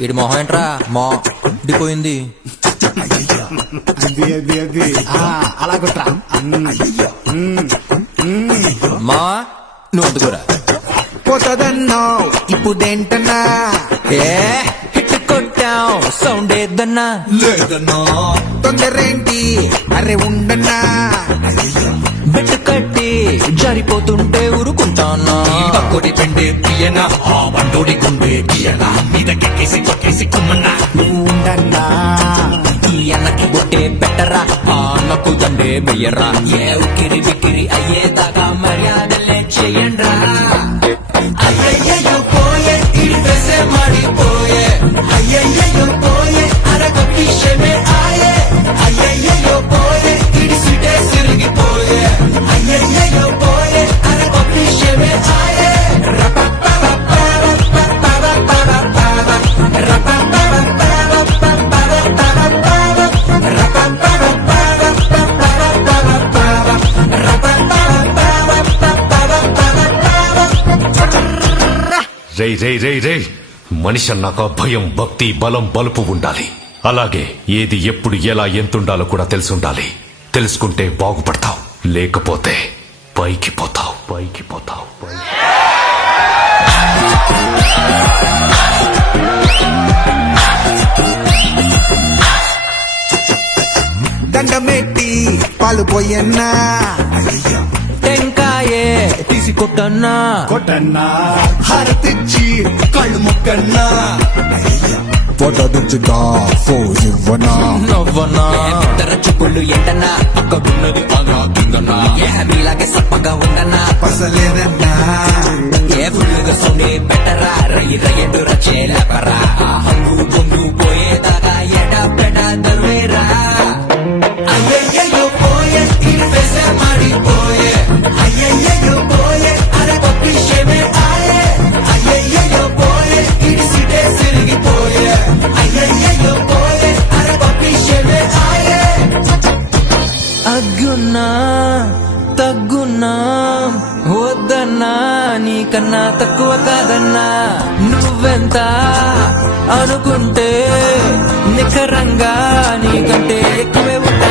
వీడి మొహం ఏంట్రా డిపోయింది. అలా కొట్రా. మా నువ్వు అందుకురా. పోతదన్నావు ఇప్పుడేంటన్నా? ఏ హిట్ కొట్టావు సౌండ్ ఏదన్నా లేదన్నా. తొందరేంటి అరే ఉండన్నా. బెట్టు కట్టి జారిపోతుంటే ఊరుకుంటానా? పక్కోడి పెండే తీయనా, ఆ బండోడి గుండె తీయనా, మీదకెక్కేసి కొట్టేసి కుమ్మన్నా. నువ్వు ఉండన్నా. ఈ అన్నకి బొట్టే పెట్టరా, ఆ అన్నకు దండే వెయ్యరా. ఏ ఉక్కిరి బిక్కిరి అయ్యేదాకా మర్యాదలే చెయ్యండ్రా. అయ్యయ్యో పోయే ఇడి ఫెసే మాడిపోయే, అయ్యయ్యో పోయే అరగ విషయమే ఆయే, అయ్యయ్యో పోయే ఇడి సిటే సిరిగిపోయే, అయ్యయ్యో పోయే అరగ విషయమే ఆయే. రేయ్ రేయ్ రేయ్ రేయ్, మనిషి అన్నాక భయం, భక్తి, బలం, బలుపు ఉండాలి. అలాగే ఏది ఎప్పుడు ఎలా ఎంతుండాలో కూడా తెలుసుండాలి. తెలుసుకుంటే బాగుపడతావు, లేకపోతే పైకి పోతావు. దండమెట్టి పాలు పోయన్నా. టెంకాయే తీసి కొట్టన్నా. కొట్టన్నా. హారతిచ్చి కళ్ళు ముక్కన్నా. పొటదిచ్చుదా ఫోజివ్వనా. నవ్వనా ఇద్దరు చూపుళ్ళు ఎంటన్నా, అక్కడున్నది అలా కిందన్నా. ఏ మీలాగే సప్పగా ఉండన్నా, పసలేదన్నా. ఏ ఫుల్లుగా సౌండే పెట్టరా, రయ్యి రయ్యండు రచ్చేలపరా. ఆ హంగు బొంగు పోయేదాకా ఎడా పెడా దర్వేరా. అయ్యయ్యో పోయే ఇడి ఫెసే మాడిపోయే, అయ్యయ్యో పోయే అరగ విషయమే ఆయే, అయ్యయ్యో పోయే ఇడి సిటే సిరిగిపోయే, అయ్యయ్యో పోయే అరగ విషయమే ఆయే. అగ్గున్నా తగ్గున్నా వద్దన్నా, నీకన్నా తక్కువ కాదన్నా. నువ్వెంత అనుకుంటే నికరంగా నీకంటే ఎక్కువే ఉంటా.